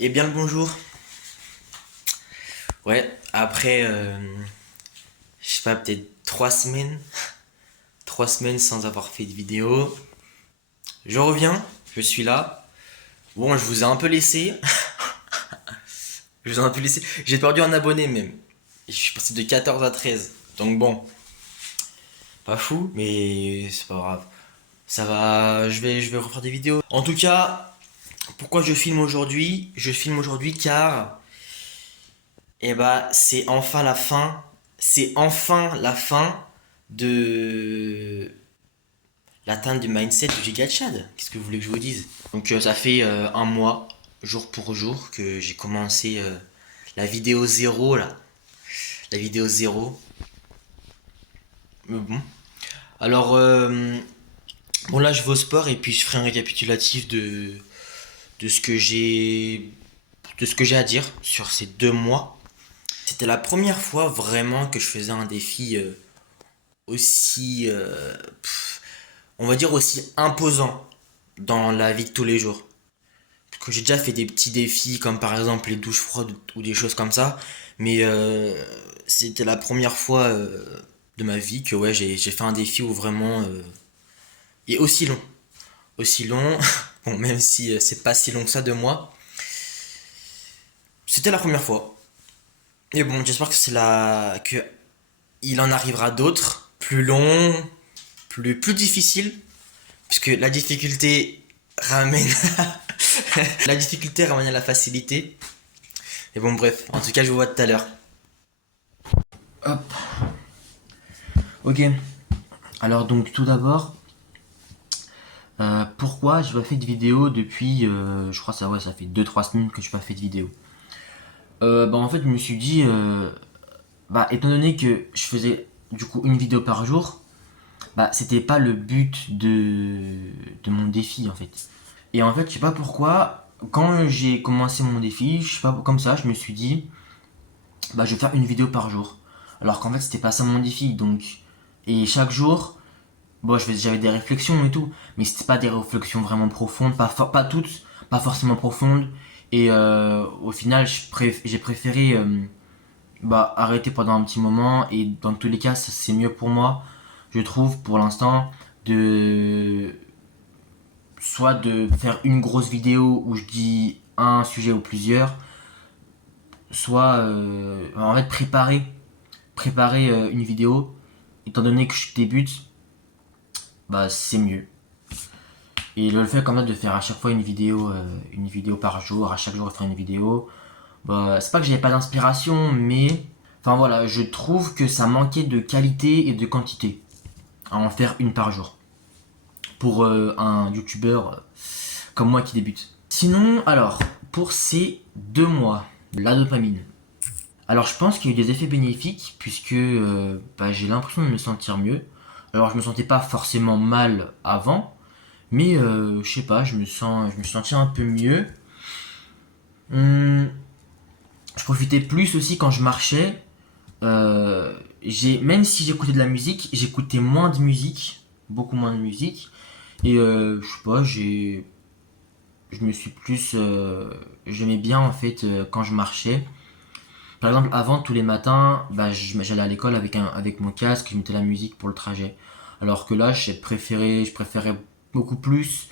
Eh bien le bonjour. Ouais, après, je sais pas, peut-être 3 semaines, 3 semaines sans avoir fait de vidéo. Je reviens, je suis là. Bon, je vous ai un peu laissé. Je vous ai un peu laissé. J'ai perdu un abonné même. Je suis passé de 14 à 13. Donc bon, pas fou, mais c'est pas grave. Ça va, je vais refaire des vidéos. En tout cas, pourquoi je filme aujourd'hui? Je filme aujourd'hui car, eh bah, c'est enfin la fin. C'est enfin la fin de l'atteinte du mindset du Giga Chad. Qu'est-ce que vous voulez que je vous dise? Donc ça fait un mois, jour pour jour, que j'ai commencé la vidéo zéro là. La vidéo zéro. Mais bon. Alors, bon là je vais au sport et puis je ferai un récapitulatif de ce que j'ai de ce que j'ai à dire sur ces 2 mois. C'était la première fois vraiment que je faisais un défi aussi, on va dire aussi imposant dans la vie de tous les jours. Parce que j'ai déjà fait des petits défis comme par exemple les douches froides ou des choses comme ça, mais c'était la première fois de ma vie que ouais j'ai fait un défi où vraiment et aussi long, aussi long. Bon même si c'est pas si long que ça de moi, c'était la première fois. Et bon j'espère que c'est la que il en arrivera d'autres plus longs, plus difficiles, puisque la difficulté ramène la difficulté ramène à la facilité. Et bon, bref, en tout cas, je vous vois tout à l'heure. Hop. Ok. Alors, donc, tout d'abord, pourquoi je n'ai pas fait de vidéo depuis, je crois, ça, ouais, ça fait 2 3 semaines que je n'ai pas fait de vidéo. Bah, en fait, je me suis dit, bah, étant donné que je faisais du coup une vidéo par jour, bah, c'était pas le but de mon défi en fait. Et en fait, je sais pas pourquoi, quand j'ai commencé mon défi, je sais pas, comme ça, je me suis dit, bah, je vais faire une vidéo par jour. Alors qu'en fait, c'était pas ça mon défi. Donc, et chaque jour, bon, j'avais des réflexions et tout, mais c'était pas des réflexions vraiment profondes, pas toutes, pas forcément profondes. Et au final, j'ai préféré bah, arrêter pendant un petit moment. Et dans tous les cas, c'est mieux pour moi, je trouve, pour l'instant, de soit de faire une grosse vidéo où je dis un sujet ou plusieurs, soit en fait préparer une vidéo, étant donné que je débute, bah c'est mieux. Et le fait comme ça de faire à chaque fois une vidéo par jour, à chaque jour faire une vidéo, bah c'est pas que j'avais pas d'inspiration, mais enfin voilà, je trouve que ça manquait de qualité et de quantité à en faire une par jour pour un youtubeur comme moi qui débute. Sinon, alors pour ces 2 mois, la dopamine. Alors je pense qu'il y a eu des effets bénéfiques puisque bah, j'ai l'impression de me sentir mieux. Alors je me sentais pas forcément mal avant, mais je sais pas, je me sentais un peu mieux. Hum, je profitais plus aussi quand je marchais. Même si j'écoutais de la musique, j'écoutais moins de musique, beaucoup moins de musique. Et je sais pas, je me suis plus, j'aimais bien en fait quand je marchais. Par exemple, avant, tous les matins, bah, j'allais à l'école avec mon casque, je mettais la musique pour le trajet. Alors que là, je préférais beaucoup plus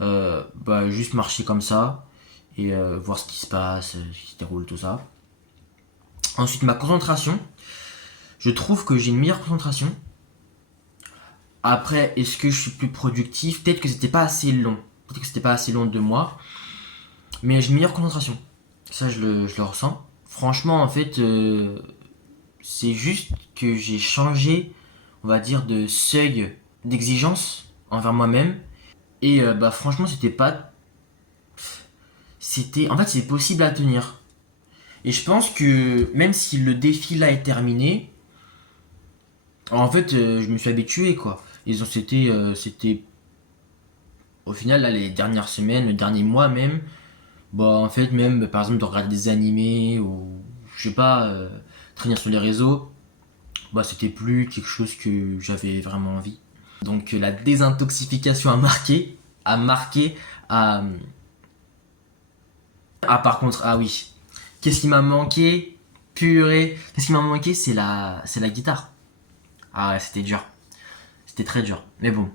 bah, juste marcher comme ça et voir ce qui se passe, ce qui se déroule, tout ça. Ensuite, ma concentration. Je trouve que j'ai une meilleure concentration. Après, est-ce que je suis plus productif? Peut-être que c'était pas assez long. Peut-être que c'était pas assez long de moi. Mais j'ai une meilleure concentration. Ça, je le ressens. Franchement, en fait, c'est juste que j'ai changé, on va dire, de seuil d'exigence envers moi-même. Et bah franchement, c'était pas. C'était. En fait, c'est possible à tenir. Et je pense que même si le défi là est terminé, en fait, je me suis habitué quoi. C'était au final là les dernières semaines, le dernier mois même. Bah en fait même par exemple de regarder des animés ou je sais pas traîner sur les réseaux, bah c'était plus quelque chose que j'avais vraiment envie. Donc la désintoxication a marqué, a marqué, a, Ah par contre, ah oui. Qu'est-ce qui m'a manqué? Purée. Qu'est-ce qui m'a manqué? C'est la guitare. Ah ouais, c'était dur. C'était très dur. Mais bon.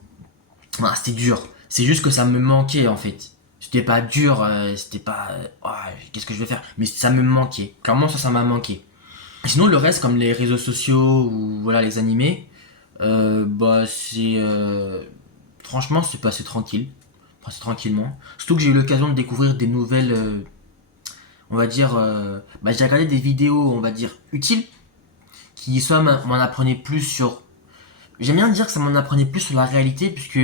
Ah, c'était dur. C'est juste que ça me manquait en fait. C'était pas dur, c'était pas. Ah, qu'est-ce que je vais faire? Mais ça me manquait. Clairement, ça m'a manqué. Sinon, le reste, comme les réseaux sociaux ou voilà, les animés, bah c'est. Franchement, c'est passé tranquille. Passé tranquillement. Surtout que j'ai eu l'occasion de découvrir des nouvelles. On va dire. Bah, j'ai regardé des vidéos, on va dire, utiles. Qui soit m'en apprenaient plus sur. J'aime bien dire que ça m'en apprenait plus sur la réalité, puisque.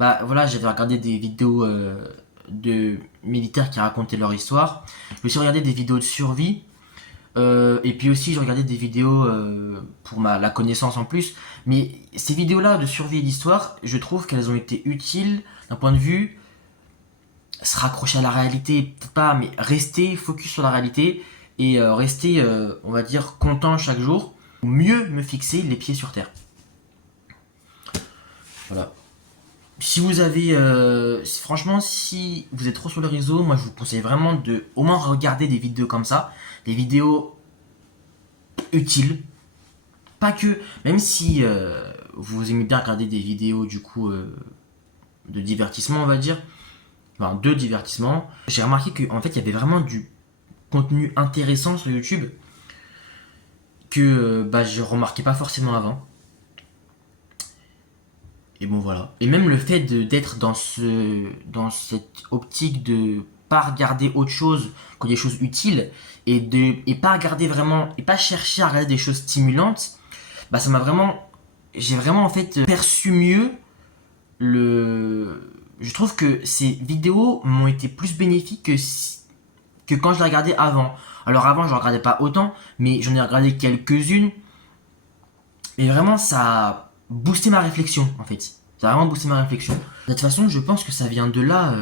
Bah voilà, j'avais regardé des vidéos de militaires qui racontaient leur histoire. J'ai aussi regardé des vidéos de survie. Et puis aussi, j'ai regardé des vidéos pour la connaissance en plus. Mais ces vidéos-là de survie et d'histoire, je trouve qu'elles ont été utiles d'un point de vue se raccrocher à la réalité, peut-être pas, mais rester focus sur la réalité et rester, on va dire, content chaque jour. Mieux me fixer les pieds sur terre. Voilà. Si vous avez, franchement, si vous êtes trop sur le réseau, moi je vous conseille vraiment de au moins regarder des vidéos comme ça, des vidéos utiles. Pas que, même si vous aimez bien regarder des vidéos du coup de divertissement, on va dire, enfin de divertissement, j'ai remarqué qu'en fait il y avait vraiment du contenu intéressant sur YouTube que bah, je remarquais pas forcément avant. Et bon voilà. Et même le fait d'être dans cette optique de pas regarder autre chose que des choses utiles et pas regarder vraiment et pas chercher à regarder des choses stimulantes, bah ça m'a vraiment j'ai vraiment en fait perçu mieux le je trouve que ces vidéos m'ont été plus bénéfiques que quand je les regardais avant. Alors avant, je ne regardais pas autant, mais j'en ai regardé quelques-unes et vraiment ça a boosté ma réflexion en fait. Ça a vraiment boosté ma réflexion. De toute façon, je pense que ça vient de là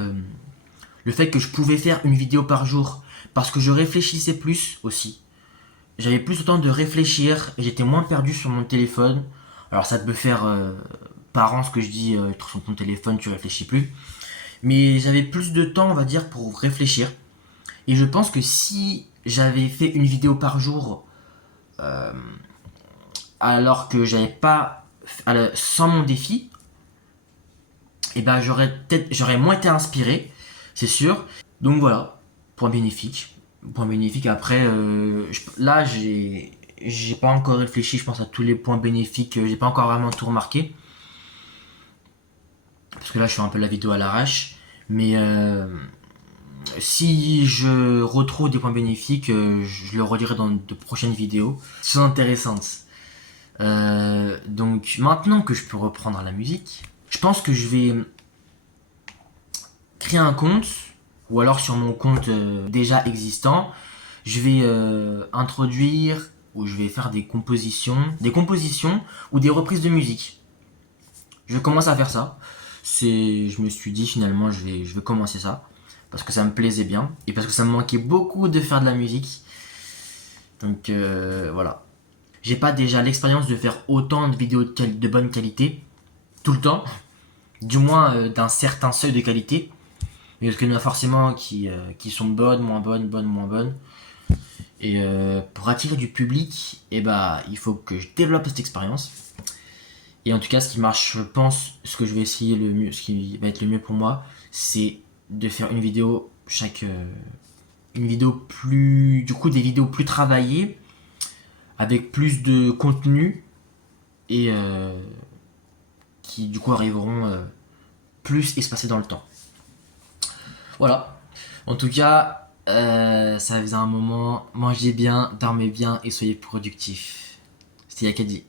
le fait que je pouvais faire une vidéo par jour parce que je réfléchissais plus aussi. J'avais plus le temps de réfléchir et j'étais moins perdu sur mon téléphone. Alors ça peut faire par an ce que je dis, sur ton téléphone tu réfléchis plus. Mais j'avais plus de temps on va dire pour réfléchir. Et je pense que si j'avais fait une vidéo par jour alors que j'avais pas sans mon défi, et ben j'aurais moins été inspiré, c'est sûr. Donc voilà, point bénéfique. Point bénéfique après là j'ai pas encore réfléchi je pense à tous les points bénéfiques, j'ai pas encore vraiment tout remarqué parce que là je fais un peu la vidéo à l'arrache mais si je retrouve des points bénéfiques je le redirai dans de prochaines vidéos qui sont intéressantes. Donc maintenant que je peux reprendre la musique, je pense que je vais créer un compte ou alors sur mon compte déjà existant je vais introduire ou je vais faire des compositions ou des reprises de musique. Je commence à faire ça. Je me suis dit finalement je vais commencer ça parce que ça me plaisait bien et parce que ça me manquait beaucoup de faire de la musique. Donc voilà. J'ai pas déjà l'expérience de faire autant de vidéos de bonne qualité tout le temps, du moins d'un certain seuil de qualité. Mais parce qu'il y en a forcément qui sont bonnes, moins bonnes, bonnes, moins bonnes. Et pour attirer du public, eh bah, il faut que je développe cette expérience. Et en tout cas, ce qui marche, je pense, ce que je vais essayer le mieux, ce qui va être le mieux pour moi, c'est de faire une vidéo une vidéo plus, du coup, des vidéos plus travaillées, avec plus de contenu et qui du coup arriveront plus espacées dans le temps. Voilà. En tout cas, ça faisait un moment. Mangez bien, dormez bien et soyez productifs. C'était Yakadi.